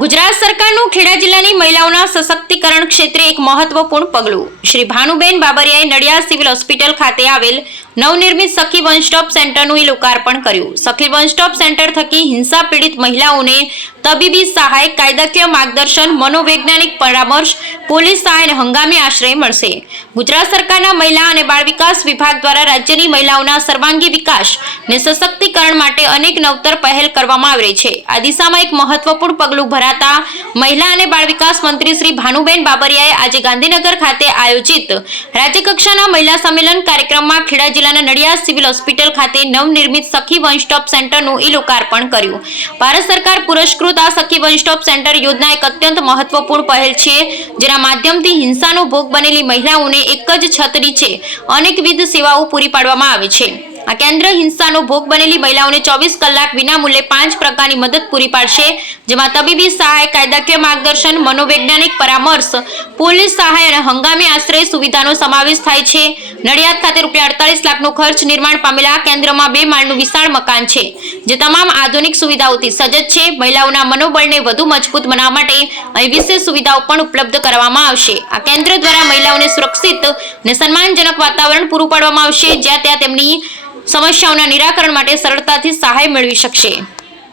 ગુજરાત સરકારનું ખેડા જિલ્લાની મહિલાઓના સશક્તિકરણ ક્ષેત્રે એક મહત્વપૂર્ણ પગલું। શ્રી ભાનુબેન બાબરિયાએ નડિયાદ સિવિલ હોસ્પિટલ ખાતે આવેલ નવનિર્મિત સખી વન સ્ટોપ સેન્ટરનું લોકાર્પણ કર્યું। સખી વન સ્ટોપ સેન્ટર થકી હિંસા પીડિત મહિલાઓને તબીબી સહાય, કાયદાકીય માર્ગદર્શન, મનોવૈજ્ઞાનિક પરામર્શ, પોલીસ સહાય અને હંગામી આશ્રય મળશે। ગુજરાત સરકારના મહિલા અને બાળ વિકાસ વિભાગ દ્વારા રાજ્યની મહિલાઓના સર્વાંગી વિકાસ અને સશક્તિકરણ માટે અનેક નવતર પહેલ કરવામાં આવી રહી છે। આ દિશામાં એક મહત્વપૂર્ણ પગલું ભરાતા મહિલા અને બાળ વિકાસ મંત્રી શ્રી ભાનુબેન બાબરિયાએ આજે ગાંધીનગર ખાતે આયોજિત રાજ્યકક્ષાના મહિલા સંમેલન કાર્યક્રમમાં ખેડા જિલ્લાના નડિયાદ સિવિલ હોસ્પિટલ ખાતે નવનિર્મિત સખી વન સ્ટોપ સેન્ટરનું લોકાર્પણ કર્યું। ભારત સરકાર પુરસ્કૃત આ સખી વન સ્ટોપ સેન્ટર યોજના એક અત્યંત મહત્વપૂર્ણ પહેલ છે, જેના માધ્યમથી હિંસાનો ભોગ બનેલી મહિલાઓને એક જ છત નીચે અનેકવિધ સેવાઓ પૂરી પાડવામાં આવે છે। આ કેન્દ્ર હિંસાનો ભોગ બનેલી મહિલાઓને 24 કલાક વિનામૂલ્યે 5 પ્રકારની મદદ પૂરી પાડશે, જેમાં તબીબી સહાય, કાયદાકીય માર્ગદર્શન, મનોવૈજ્ઞાનિક પરામર્શ, પોલીસ સહાય અને હંગામી આશ્રય સુવિધાનો સમાવેશ થાય છે। નડિયાદ ખાતે ₹48 લાખનો ખર્ચ નિર્માણ પામેલા આ કેન્દ્રમાં 2 માળનું વિશાળ મકાન છે, જે તમામ આધુનિક સુવિધાઓથી સજ્જ છે। મહિલાઓના મનોબળને વધુ મજબૂત બનાવવા માટે અહીં વિશેષ સુવિધાઓ પણ ઉપલબ્ધ કરવામાં આવશે। આ કેન્દ્ર દ્વારા મહિલાઓને સુરક્ષિત અને સન્માનજનક વાતાવરણ પૂરું પાડવામાં આવશે, જ્યાં ત્યાં તેમની સમસ્યાઓના નિરાકરણ માટે સરળતાથી સહાય મેળવી શકશે।